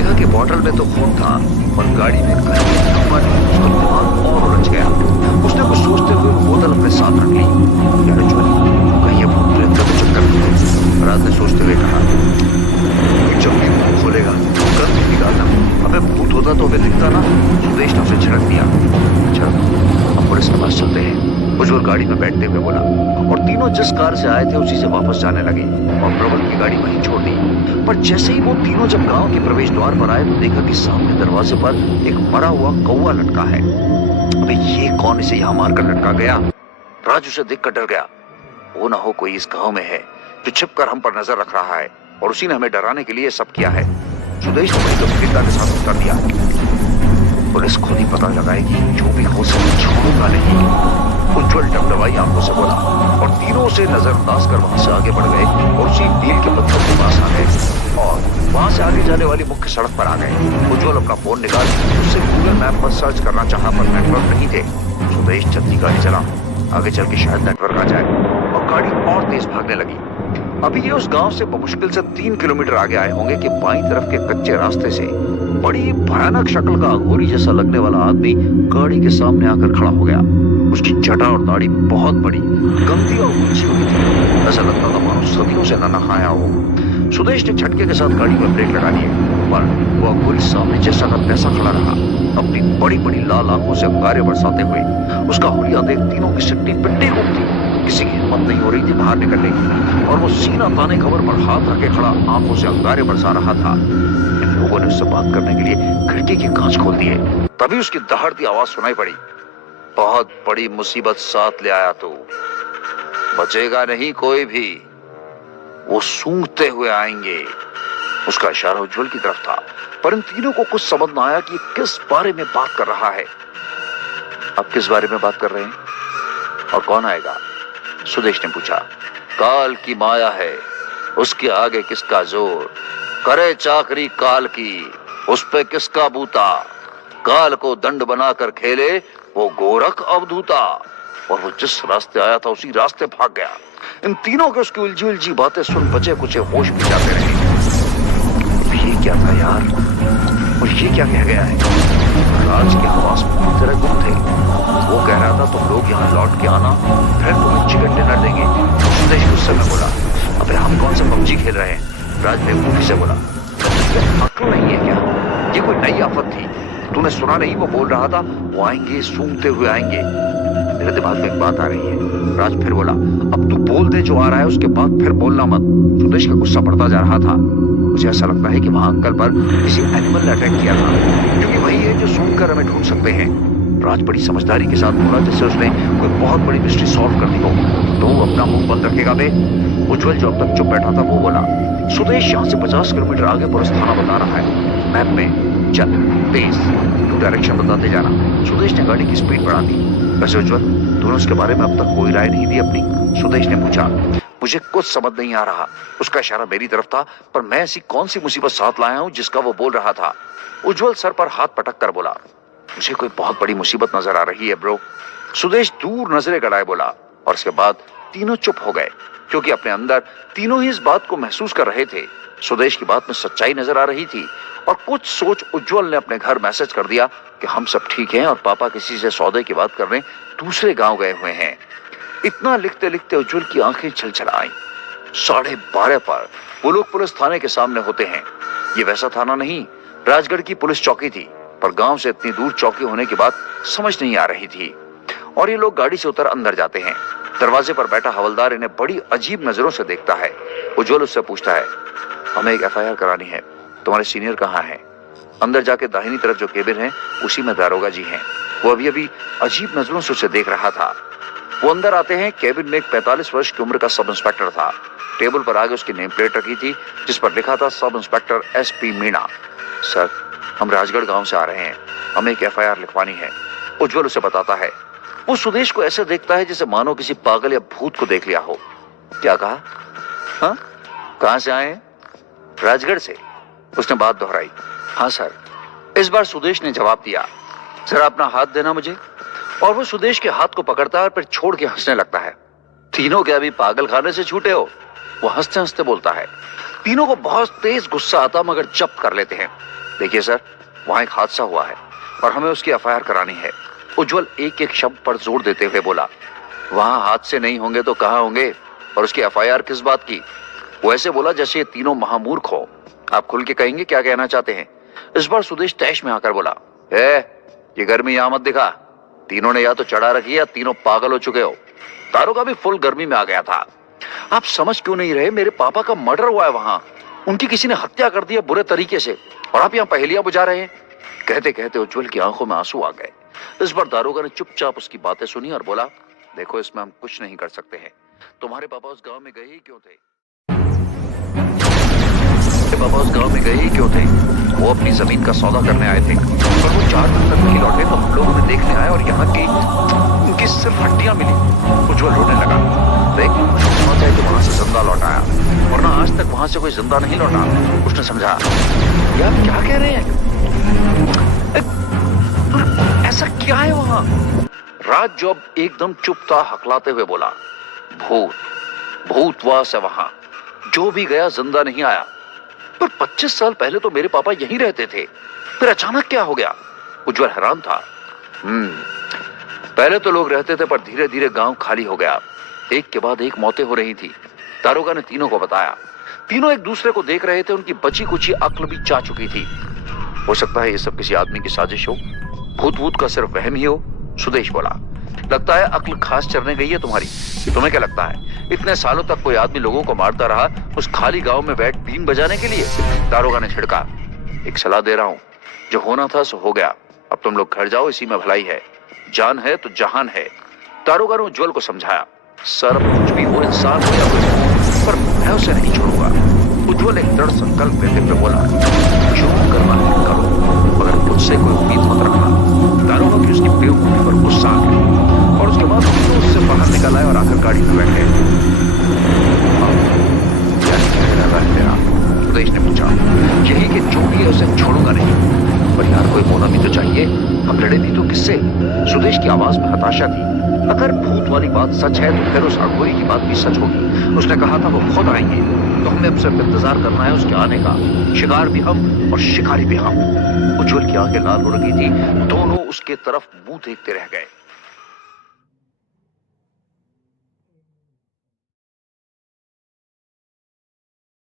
देखा कि बोतल में तो खून था और गाड़ी में कहीं नंबर नहीं। उसका दिमाग और उलझ गया। उसने कुछ सोचते हुए वो बोतल अपने साथ रख ली। यार ज्वाली, कहीं ये भूत प्रेत का तो चक्कर नहीं है। रात ने सोचते हुए कहा, जब भी मुंह खोलेगा गंद निकालना। अबे भूत होता तो हमें दिखता ना। सुदेश ने उसे झिड़क दिया। चल हम पुलिस के पास चलते हैं, उज्जवल गाड़ी में बैठते हुए बोला। और तीनों जिस कार से आए थे उसी से वापस जाने लगे और प्रबल की गाड़ी वहीं छोड़ दी। पर जैसे ही वो तीनों जब गांव के प्रवेश द्वार पर आए तो देखा कि सामने दरवाजे पर एक मरा हुआ कौवा लटका है। अबे ये कौन इसे यहाँ मारकर लटका गया? राज उसे देखकर डर गया। वो ना हो कोई इस गांव में है जो छिपकर हम पर नजर रख रहा है और उसी ने हमें डराने के लिए सब किया है। सुदेश ने बड़ी गंभीरता के साथ उत्तर दिया। पुलिस खुद ही पता लगाएगी, जो भी हो सके छोड़ूंगा नहीं। उज्जवल डबडबाई आंखों से बोला और तीनों से नजरअंदाज कर वहां से आगे बढ़ गए और उसी मील के पत्थर के पास आ गए और वहां से आगे जाने वाली मुख्य सड़क पर आ गए। उज्जवल अपना फोन निकाल उससे गूगल मैप पर सर्च करना चाहा पर नेटवर्क नहीं थे। सुदेश जल्दी गाड़ी चला, आगे चल के शायद नेटवर्क आ जाए, और गाड़ी और तेज भागने लगी। अभी ये उस गांव से बमुश्किल से 3 किलोमीटर आगे आए होंगे कि बाईं तरफ के कच्चे रास्ते से बड़ी भयानक शक्ल का अघोरी जैसा लगने वाला आदमी गाड़ी के सामने आकर खड़ा हो गया। उसकी जटा और दाढ़ी बहुत बड़ी, गंदी और ऊंची हुई थी। ऐसा लगता था मानो सदियों से न नहाया हो। सुदेश ने झटके के साथ गाड़ी में ब्रेक लगा दिए, पर वो अघोरी सामने जैसा का तैसा खड़ा रहा, अपनी बड़ी बड़ी लाल आंखों से अंगारे बरसाते हुए। उसका हुलिया देख तीनों की सिट्टी पिट्टी घूमती। किसी की हिम्मत नहीं हो रही थी बाहर निकलने की और वो सीना ताने खबर पर हाथ रखे खड़ा आंखों से अंगारे बरसा रहा था। इन लोगों ने उससे बात करने के लिए खिड़की के कांच खोल दिए। तभी उसकी दहाड़ती आवाज सुनाई पड़ी। बहुत बड़ी मुसीबत साथ ले आया तू, बचेगा नहीं कोई भी, वो सूंघते हुए आएंगे। उसका इशारा उज्जवल की तरफ था, पर इन तीनों को कुछ समझ न आया कि किस बारे में बात कर रहा है। अब किस बारे में बात कर रहे हैं और कौन आएगा? सुदेश ने पूछा। काल की माया है, उसके आगे किसका जोर, करे चाकरी काल की, उस पे किसका बूता, काल को दंड बनाकर खेले वो गोरख अवधूता। और वो जिस रास्ते आया था उसी रास्ते भाग गया। इन तीनों के उसकी उलझी उलझी बातें सुन बचे कुछ होश भी जाते रहे। ये क्या था यार, और ये क्या कह गया है? राज के आवाज पूरी तरह गुम थे। वो कह रहा था तुम लोग यहाँ लौट के आना, फिर तुम्हें चिकन डिनर देंगे। सुदेश गुस्से में बोला, अबे हम कौन सा पबजी खेल रहे हैं? राज बेवकूफी से बोला, अक्ल नहीं है क्या? ये कोई नई आफत थी, तूने सुना नहीं? वो बोल रहा था वो आएंगे, सूंघते हुए आएंगे। मेरे दिमाग में एक बात आ रही है। राज फिर बोला, अब तू बोल दे जो आ रहा है, उसके बाद फिर बोलना मत। सुदेश का गुस्सा बढ़ता जा रहा था। मुझे ऐसा लगता है कि वहां अंकल पर किसी एनिमल ने अटैक किया था, क्योंकि वही है जो सूंघकर हमें ढूंढ सकते हैं। राज बड़ी समझदारी के साथ बोला, जैसे उसने कोई बहुत बड़ी मिस्ट्री सॉल्व कर दी हो। तो वो अपना मुंह बंद रखेगा बे? उज्जवल जो अब तक चुप बैठा था वो बोला, सुदेश यहाँ से 50 किलोमीटर आगे पुलिस थाना बता रहा है मैप में, चल तेज, तू डायरेक्शन बताते जाना। सुदेश ने गाड़ी की स्पीड बढ़ा दी। वैसे उज्जवल, तूने उसके बारे में अब तक कोई राय नहीं दी अपनी? सुदेश ने पूछा। मुझे कुछ समझ नहीं आ रहा। उसका इशारा मेरी तरफ था, पर मैं ऐसी कौन सी मुसीबत साथ लाया हूं जिसका वो बोल रहा था? उज्जवल सर पर हाथ पटक कर बोला, मुझे कोई बहुत बड़ी मुसीबत नजर आ रही है ब्रो। सुदेश दूर नजरें गड़ाए बोला, और उसके बाद तीनों चुप हो गए, क्योंकि अपने अंदर तीनों ही इस बात को महसूस कर रहे थे। सुदेश की बात में सच्चाई नजर आ रही थी, और कुछ सोच उज्जवल ने अपने घर मैसेज कर दिया कि हम सब ठीक हैं और पापा किसी से सौदे की बात करने दूसरे गांव गए हुए हैं। इतना लिखते लिखते उज्जवल की आंखें छलछल आईं। 12:30 पर वो लोग पुलिस थाने के सामने होते हैं। ये वैसा थाना नहीं, राजगढ़ की पुलिस चौकी थी, पर गांव से इतनी दूर चौकी होने की बात समझ नहीं आ रही थी। और ये लोग गाड़ी से उतर अंदर जाते हैं। दरवाजे पर बैठा हवलदार इन्हें बड़ी अजीब नजरों से देखता है। उज्जवल उससे पूछता है, हमें एक FIR करानी है, तुम्हारे सीनियर कहाँ हैं? अंदर जाके दाहिनी तरफ जो केबिन है उसी में दारोगा जी हैं। वो अभी अभी अजीब नजरों से उसे देख रहा था। वो अंदर आते हैं। केबिन में एक 45 वर्ष की उम्र का सब इंस्पेक्टर था। टेबल पर आगे उसकी नेम प्लेट रखी थी, जिस पर लिखा था sub inspector SP Meena. Sir, हम राजगढ़ गांव से आ रहे हैं, हमें एक FIR लिखवानी है, उज्जवल उसे बताता है। वो सुदेश को ऐसे देखता है जैसे मानो किसी पागल या भूत को देख लिया हो। क्या कहा? हाँ, कहां से आए हैं? राजगढ़ से, उसने बात दोहराई। हाँ सर। इस बार सुदेश ने जवाब दिया, जरा अपना हाथ देना मुझे। और वो सुदेश के हाथ को पकड़ता है और फिर छोड़ के हंसने लगता है। तीनों क्या अभी पागल खाने से छूटे हो? वो हंसते हंसते बोलता है। तीनों को बहुत तेज गुस्सा आता, मगर जब्त कर लेते हैं। देखिए सर, वहां एक हादसा हुआ है और हमें उसकी एफआईआर करानी है। उज्जवल एक एक शब्द पर जोर देते हुए बोला। वहां हादसे नहीं होंगे तो कहां होंगे, और उसकी एफआईआर किस बात की? वो ऐसे बोला जैसे ये तीनों महामूर्ख हो। आप खुल के कहेंगे क्या कहना चाहते हैं? इस बार सुदेश तैश में आकर बोला, ये गर्मी यहां मत दिखा। तीनों ने या तो चढ़ा रखी या तीनों पागल हो चुके हो। दारोगा भी फुल गर्मी में आ गया था। आप समझ क्यों नहीं रहे? मेरे पापा का मर्डर हुआ है वहां, उनकी किसी ने हत्या कर दी है बुरे तरीके से, और आप यहाँ पहेलियां बुझा रहे हैं। कहते कहते उज्जवल की आंखों में आंसू आ गए। इस बार दारोगा ने चुपचाप उसकी बातें सुनी और बोला, देखो इसमें हम कुछ नहीं कर सकते हैं। तुम्हारे पापा उस गांव में गए ही क्यों थे? पापा उस गांव में गए ही क्यों थे? वो अपनी जमीन का सौदा करने आए थे, और वो 4 दिन तक नहीं लौटे तो हम लोग उन्हें देखने आए और यहाँ की उनकी सिर्फ हड्डियां मिली। उज्जवल रोने लगा। देख, समझ आए तो वहां से जिंदा लौट आया, वरना आज तक वहां से कोई जिंदा नहीं लौटा। उसने समझा। ये आप क्या कह रहे हैं? ऐसा क्या है वहां? राज जो अब एकदम चुप था, हकलाते हुए बोला, भूतवास है वहां। जो भी गया जिंदा नहीं आया। पर 25 साल पहले तो मेरे पापा यहीं रहते थे, फिर अचानक क्या हो गया? उज्जवल हैरान था। पहले तो लोग रहते थे, पर धीरे धीरे गांव खाली हो गया। एक के बाद एक मौतें हो रही थी। दारोगा ने तीनों को बताया। तीनों एक दूसरे को देख रहे थे, उनकी बची कुची अक्ल भी जा चुकी थी। हो सकता है ये सब किसी आदमी की साजिश हो, भूत का सिर्फ वहम ही हो। सुदेश बोला, लगता है अक्ल खास चरने गई है तुम्हारी। तुम्हें क्या लगता है इतने सालों तक कोई आदमी लोगों को मारता रहा उस खाली गांव में बैठ बीन बजाने के लिए? दारोगा ने छिड़का। एक सलाह दे रहा हूं, जो होना था सो हो गया। अब तुम लोग घर जाओ, इसी में भलाई है। जान है तो जहान है। दारोगा ने उज्जवल को समझाया। सर, कुछ भी हो, इंसान हो या कुछ, पर मैं उसे नहीं छोड़ूंगा। उज्जवल एक दृढ़ संकल्प लेते हुए बोला, जो करना है करो, मगर मुझसे कोई उम्मीद मत रखना। दारोगा की उसकी बेवकूफी पर गुस्सा आ गया, और उसके बाद तो उससे बाहर निकल आए और आकर गाड़ी में बैठे। सुदेश ने पूछा। यही कि जो भी है उसे छोड़ूंगा नहीं, पर यार कोई होना भी तो चाहिए। हम लड़े भी तो किससे? सुदेश की आवाज में हताशा थी। अगर भूत वाली बात सच है तो फिर उस अघोरी की बात भी सच होगी। उसने कहा था वो खुद आएंगे, तो हमें अब सिर्फ इंतजार करना है उसके आने का। शिकार भी हम और शिकारी भी हम। उज्जवल की आंखें लाल हो रही थी। दोनों उसके तरफ मुंह देखते रह गए।